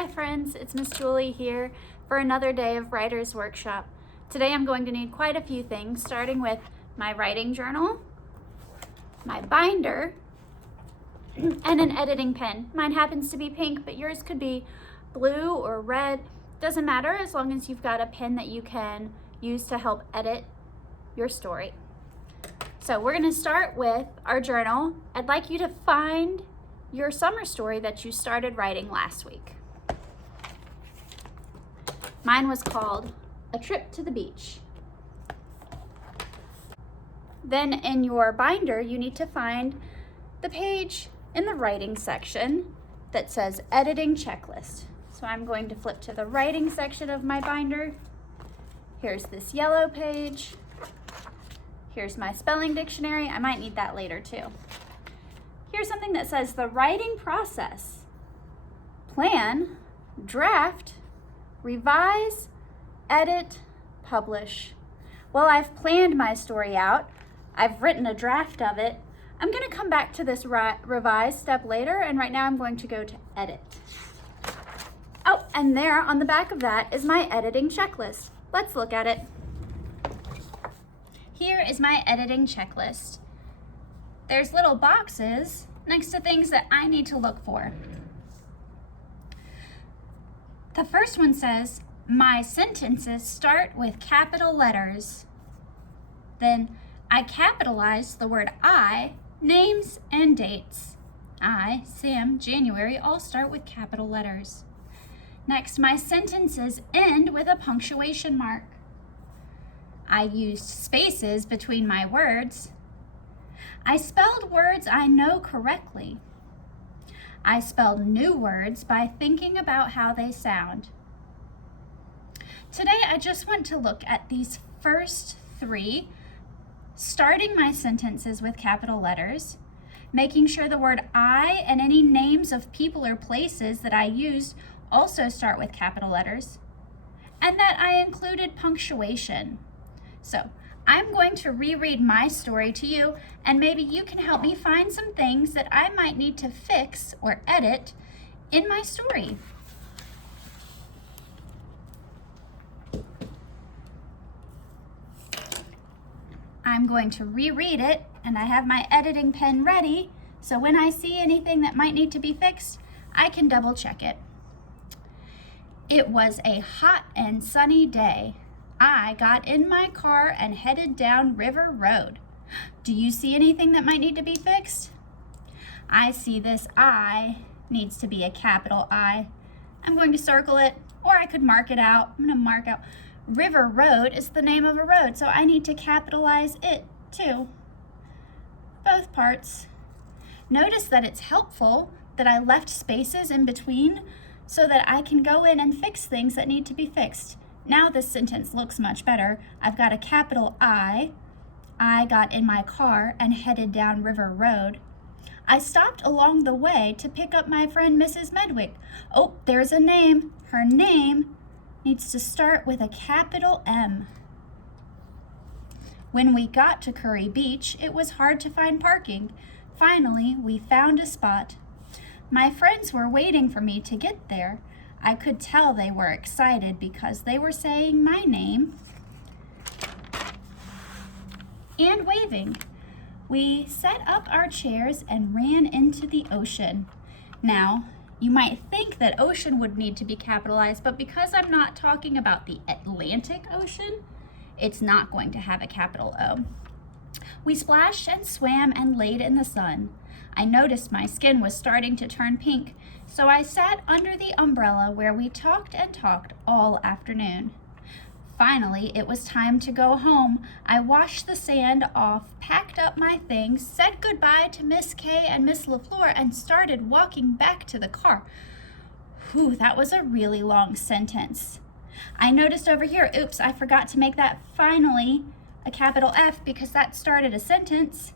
Hi friends, it's Miss Julie here for another day of Writer's Workshop. Today I'm going to need quite a few things, starting with my writing journal, my binder, and an editing pen. Mine happens to be pink, but yours could be blue or red. Doesn't matter as long as you've got a pen that you can use to help edit your story. So we're going to start with our journal. I'd like you to find your summer story that you started writing last week. Mine was called A Trip to the Beach. Then in your binder, you need to find the page in the writing section that says Editing Checklist. So I'm going to flip to the writing section of my binder. Here's this yellow page. Here's my spelling dictionary. I might need that later too. Here's something that says the writing process. Plan, draft, revise, edit, publish. Well, I've planned my story out. I've written a draft of it. I'm going to come back to this revise step later, and right now I'm going to go to edit. Oh, and there on the back of that is my editing checklist. Let's look at it. Here is my editing checklist. There's little boxes next to things that I need to look for. The first one says, my sentences start with capital letters. Then I capitalize the word I, names, and dates. I, Sam, January all start with capital letters. Next, my sentences end with a punctuation mark. I used spaces between my words. I spelled words I know correctly. I spelled new words by thinking about how they sound. Today, I just want to look at these first three, starting my sentences with capital letters, making sure the word I and any names of people or places that I used also start with capital letters, and that I included punctuation. So I'm going to reread my story to you, and maybe you can help me find some things that I might need to fix or edit in my story. I'm going to reread it, and I have my editing pen ready, so when I see anything that might need to be fixed, I can double check it. It was a hot and sunny day. I got in my car and headed down River Road. Do you see anything that might need to be fixed? I see this I needs to be a capital I. I'm going to circle it, or I could mark it out. I'm going to mark out River Road is the name of a road, so I need to capitalize it too. Both parts. Notice that it's helpful that I left spaces in between so that I can go in and fix things that need to be fixed. Now this sentence looks much better. I've got a capital I got in my car and headed down River Road. I stopped along the way to pick up my friend Mrs. Medwick. Oh, there's a name. Her name needs to start with a capital M. When we got to Curry Beach, it was hard to find parking. Finally, we found a spot. My friends were waiting for me to get there. I could tell they were excited because they were saying my name and waving. We set up our chairs and ran into the ocean. Now, you might think that ocean would need to be capitalized, but because I'm not talking about the Atlantic Ocean, it's not going to have a capital O. We splashed and swam and laid in the sun. I noticed my skin was starting to turn pink, so I sat under the umbrella where we talked and talked all afternoon. Finally, it was time to go home. I washed the sand off, packed up my things, said goodbye to Miss Kay and Miss LaFleur, and started walking back to the car. Whew, that was a really long sentence. I noticed over here, oops, I forgot to make that finally a capital F because that started a sentence.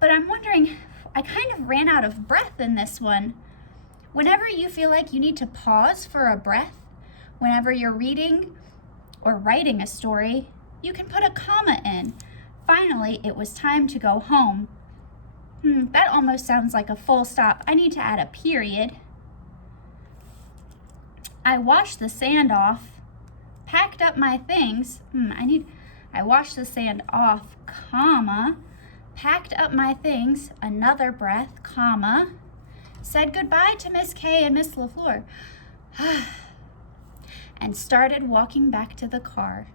But I'm wondering, I kind of ran out of breath in this one. Whenever you feel like you need to pause for a breath, whenever you're reading or writing a story, you can put a comma in. Finally, it was time to go home. That almost sounds like a full stop. I need to add a period. I washed the sand off, packed up my things. I washed the sand off, comma, packed up my things, another breath, comma, said goodbye to Miss Kay and Miss LaFleur, and started walking back to the car.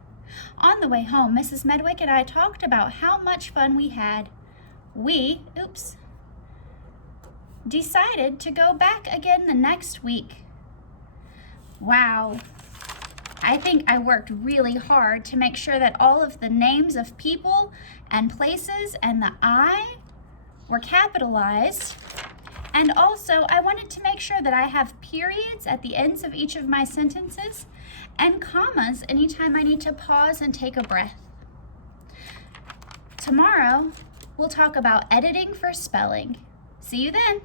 On the way home, Mrs. Medwick and I talked about how much fun we had. We, decided to go back again the next week. Wow. I think I worked really hard to make sure that all of the names of people and places and the I were capitalized. And also, I wanted to make sure that I have periods at the ends of each of my sentences and commas anytime I need to pause and take a breath. Tomorrow, we'll talk about editing for spelling. See you then.